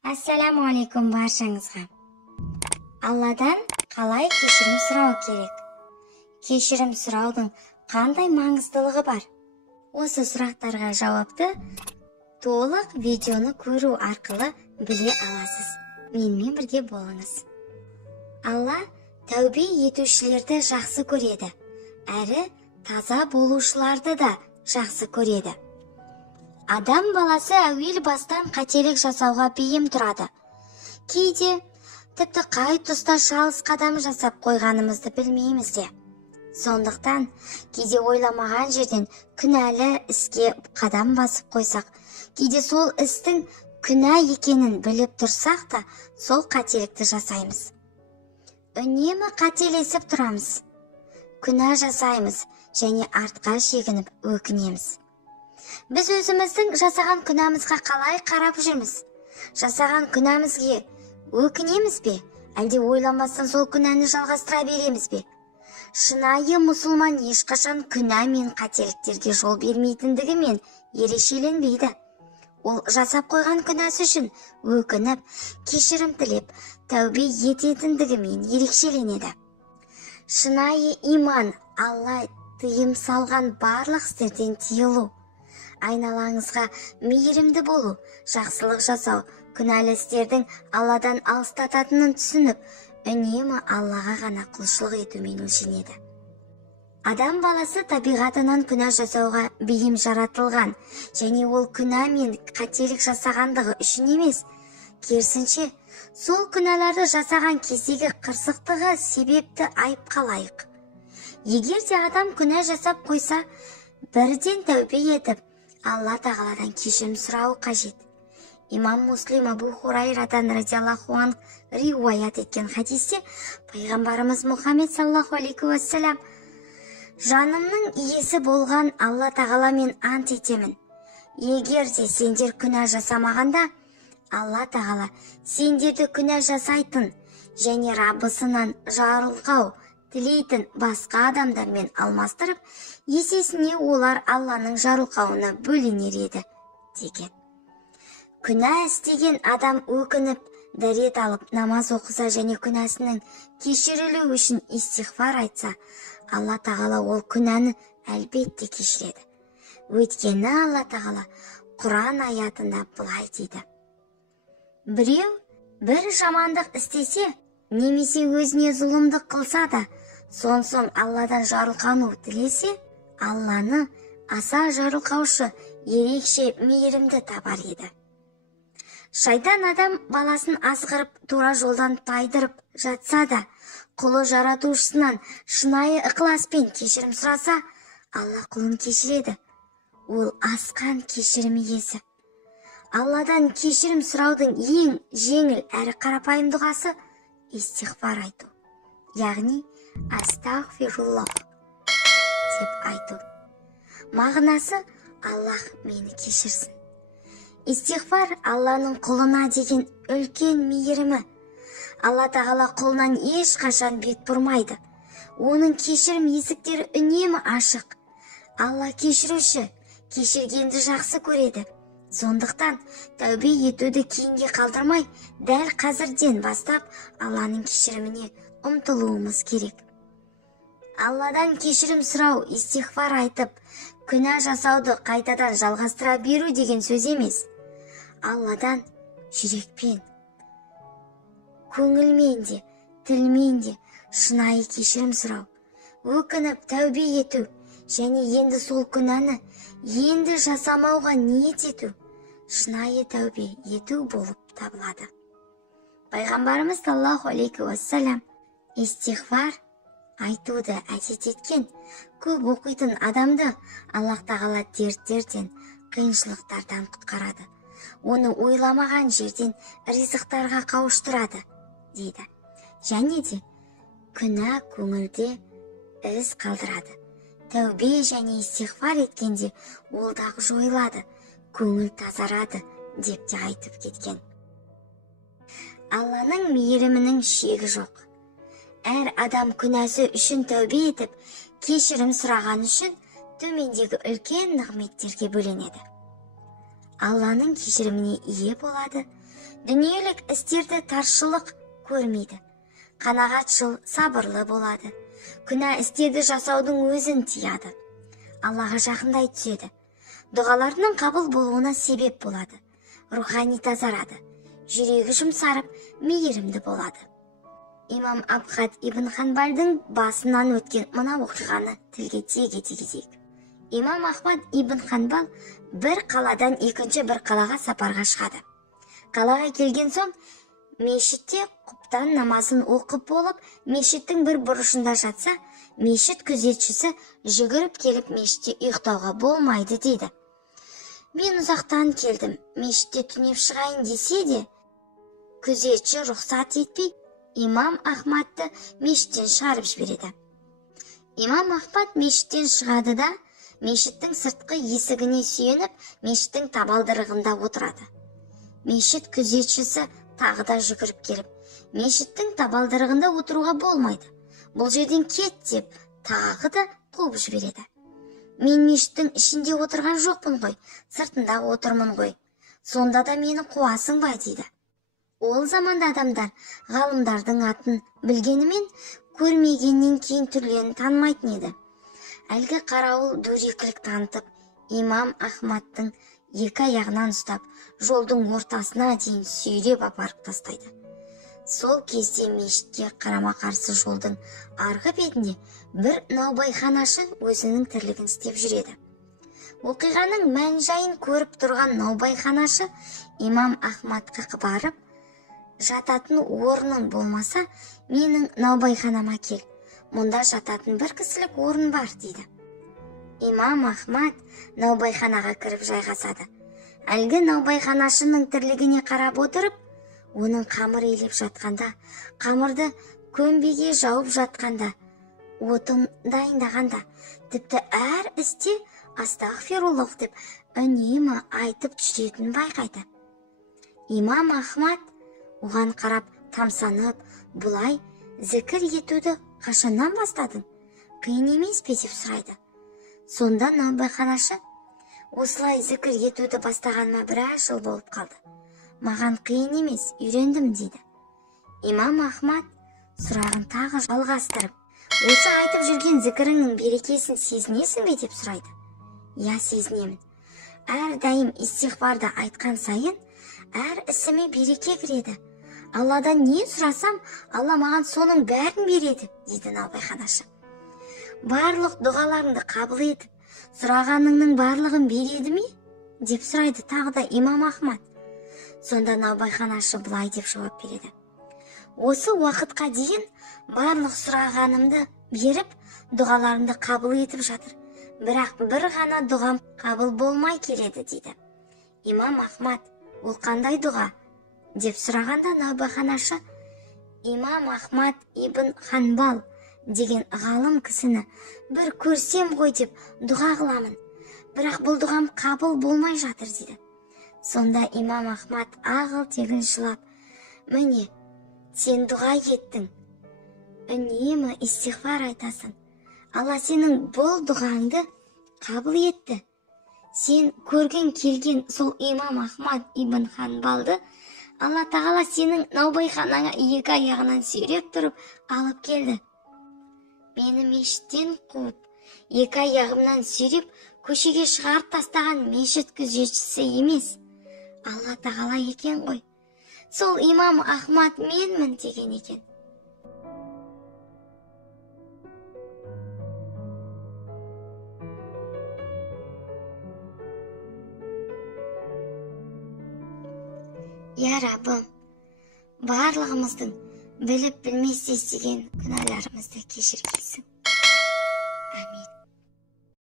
Ассаламу алейкум баршаңызға. Алладан қалай кешірім сұрау керек? Кешірім сұраудың қандай маңыздылығы бар? Осы сұрақтарға жауапты толық видеоны көру арқылы біле аласыз. Менімен бірге болыңыз. Алла тәубе етушілерді жақсы көреді, әрі таза болушыларды да жақсы көреді. Адам баласы әуел бастан қателік жасауға бейім тұрады. Кейде тіпті қай тұста шалыс қадам жасап қойғанымызды білмейміз де. Сондықтан кейде ойламаған жерден күнәлі іске қадам басып қойсақ, кейде сол істің күнә екенін біліп тұрсақ та, сол қателікті жасаймыз. Үнемі қателесіп тұрамыз. Күнә жасаймыз және артқа шегініп өкінеміз. Біз өзіміздің жасаған күнәмізге қалай қарап жүрміз? Жасаған күнәмізге өкінеміз бе? Әлде ойланбастан сол күнәні жалғастыра береміз бе? Шынайы мұсылман ешқашан күнә мен қателіктерге жол бермейтіндігімен ерекшеленбейді. Ол жасап қойған күнәсі үшін өкініп, кешірім тілеп, тәубе ететіндігімен ерекшеленеді. Шынайы иман Алла тыйым салған барлық істерден тыйылу. Айналаңызға мейірімді болу, жақсылық жасау, күнәлі істердің Алладан алыстататынын түсініп, үнемі Аллаға ғана құлшылық етумен өлшенеді. Адам баласы табиғатынан күнә жасауға бейім жаратылған, және ол күнә мен қателік жасағандығы үшін емес, керісінше, сол күнәларды жасаған кездегі қырсықтығы себепті айыпқа лайық. Егер де адам күнә жасап қойса, бірден тәубе етіп, Алла тағаладан кешірім сұрауы қажет. Имам Муслим Абу Хурайрадан радиаллаху анху риуаят еткен хадисте пайғамбарымыз Мұхаммед саллаллаху алейхи уассалам: жанымның иесі болған Алла тағаламен ант етемін, егер де сендер күнә жасамағанда, Алла тағала сендерді күнә жасайтын және Раббысынан жарылқау тілейтін басқа адамдармен алмастырып, есесіне олар Алланың жарылқауына бөленер еді, деген. Күнә істеген адам өкініп, дәрет алып, намаз оқыса және күнәсінің кешірілуі үшін истихфар айтса, Алла тағала ол күнәні әлбетте кешіреді. Өйткені Алла тағала Құран аятында былай дейді: біреу бір жамандық істесе, немесе өзіне зұлымдық қылса да, сонсоң Алладан жарылқану тілесе, Алланы аса жарылқаушы, ерекше мейірімді табар еді. Шайтан адам баласын азғырып, тура жолдан тайдырып жатса да, құлы жаратушысынан шынайы ықыласпен кешірім сұраса, Алла құлын кешіреді. Ол асқан кешірім иесі. Алладан кешірім сұраудың ең жеңіл әрі қарапайым дұғасы истихфар айту, яғни астағфируллах деп айту. Мағынасы Аллах мені кешірсін. Истихфар Алланың құлына деген үлкен мейірімі. Алла тағала құлынан ешқашан бет бұрмайды. Оның кешірім есіктері үнемі ашық. Алла кешіруші, кешіргенді жақсы көреді. Сондықтан тәубе етуді кейінге қалдырмай, дәл қазірден бастап Алланың кешіріміне ұмтылуымыз керек. Алладан кешірім сұрау, истихфар айтып, күнә жасауды қайтадан жалғастыра беру деген сөз емес. Алладан жүрекпен, көңілмен де, тілмен де шынайы кешірім сұрау, өкініп тәубе ету және енді сол күнәні енді жасамауға ниет ету, шынайы тәубе ету болып табылады. Пайғамбарымыз саллаллаху алейхи уассалам истихфар айтуды әдет еткен, көп оқитын адамды Аллах тағала дерттерден, қиыншылықтардан құтқарады. Оны ойламаған жерден ризықтарға қауыштырады, дейді. Және де күнә көңілде із қалдырады. Тәубе және истихфар еткенде ол дағы жойылады, көңіл тазарады деп те айтып кеткен. Алланың мейірімінің шегі жоқ. Әр адам күнәсі үшін тәубе етіп, кешірім сұраған үшін төмендегі үлкен нығметтерге бөленеді. Алланың кешіріміне ие болады, Дүниелік істерді таршылық көрмейді. Қанағатшыл, сабырлы болады. Күнә істерді жасаудың өзін тияды. Аллаға жақындай түседі. Дұғаларының қабыл болуына себеп болады. Рухани тазарады. Жүрегі жұмсарып, мейірімді болады. Имам Ахмад ибн Ханбалдың басынан өткен мына оқиғаны тілге тиек ете кетейік. Имам Ахмад ибн Ханбал бір қаладан екінші бір қалаға сапарға шығады. Қалаға келген соң, мешітте құптан намазын оқып болып, мешіттің бір бұрышында жатса, мешіт күзетшісі жүгіріп келіп мешітте ұйықтауға болмайды дейді. Мен ұзақтан келдім, мешітте түнеп шығайын десе де, күзетші рұқсат етпей, имам Ахмадты мешіттен шығарып жібереді. Имам Ахмад мешіттен шығады да, мешіттің сыртқы есігіне сүйеніп, мешіттің табалдырығында отырады. Мешіт күзетшісі тағы да жүгіріп келіп, мешіттің табалдырығында отыруға болмайды. Бұл жерден кет деп, тағы да қуып жібереді. Мен мешіттің ішінде отырған жоқпын ғой, сыртында отырмын ғой. Сонда да мені қуасың ба дейді. Ол заманда адамдар ғалымдардың атын білгенімен, көрмегеннен кейін түрлерін танымайтын еді. Әлгі қарауыл дөрекілік танытып, имам Ахмадтың екі аяғынан ұстап, жолдың ортасына дейін сүйреп апарып тастайды. Сол кезде мешітке қарама-қарсы жолдың арғы бетінде бір наубайханашы өзінің тірлігін істеп жүреді. Оқиғаның мән-жайын көріп тұрған наубайханашы имам Ахмадқа барып, жататын орның болмаса, менің наубайханама кел, мұнда жататын бір кісілік орын бар дейді. Имам Ахмад наубайханаға кіріп жайғасады. Әлгі наубайханашының тірлігіне қарап отырып, оның қамыр елеп жатқанда, қамырды көмбеге жауып жатқанда, отын дайындағанда, тіпті әр істе астағфируллах деп үнемі айтып жүретінін байқайды. Имам Ахмад оған қарап тамсанып, бұлай зікір етуді қашаннан бастадың? Қиын емес пе деп сұрайды. Сонда наубайханашы, осылай зікір етуді бастағаныма біраз жыл болып қалды. Маған қиын емес, үйрендім дейді. Имам Ахмад сұрағын тағы жалғастырып, осы айтып жүрген зікіріңнің берекесін сезінесің бе деп сұрайды. Я сезінемін. Әрдайым истиғфарды айтқан сайын, әр ісіме береке кіреді. Алладан не сұрасам, Алла маған соның бәрін береді, дейді наубайханашы. Барлық дұғаларыңды қабыл етіп, сұрағаныңның барлығын береді ме? деп сұрайды тағы да имам Ахмад. Сонда наубайханашы бұлай деп жауап береді. Осы уақытқа дейін барлық сұрағанымды беріп, дұғаларымды қабыл етіп жатыр. Бірақ бір ғана дұғам қабыл болмай келеді дейді. Имам Ахмад, ол қандай дұға? деп сұрағанда наубайханашы, имам Ахмад ибн Ханбал деген ғалым кісіні бір көрсем ғой деп дұға қыламын. Бірақ бұл дұғам қабыл болмай жатыр дейді. Сонда имам Ахмад ағыл-тегіл жылап, міне, сен дұға еттің, үнемі истиғфар айтасың. Алла сенің бұл дұғаңды қабыл етті. Сен көрген келген сол имам Ахмад ибн Ханбалды Алла тағала сенің наубайханаңа екі аяғынан сүйреп тұрып алып келді. Мені мешіттен қуып, екі аяғымнан сүйреп көшеге шығарып тастаған мешіт күзетшісі емес, Алла тағала екен ғой. Сол имам Ахмад менмін деген екен. Я Раббым, барлығымыздың біліп білместен істеген күнәларымызды кешіргейсің. Амин.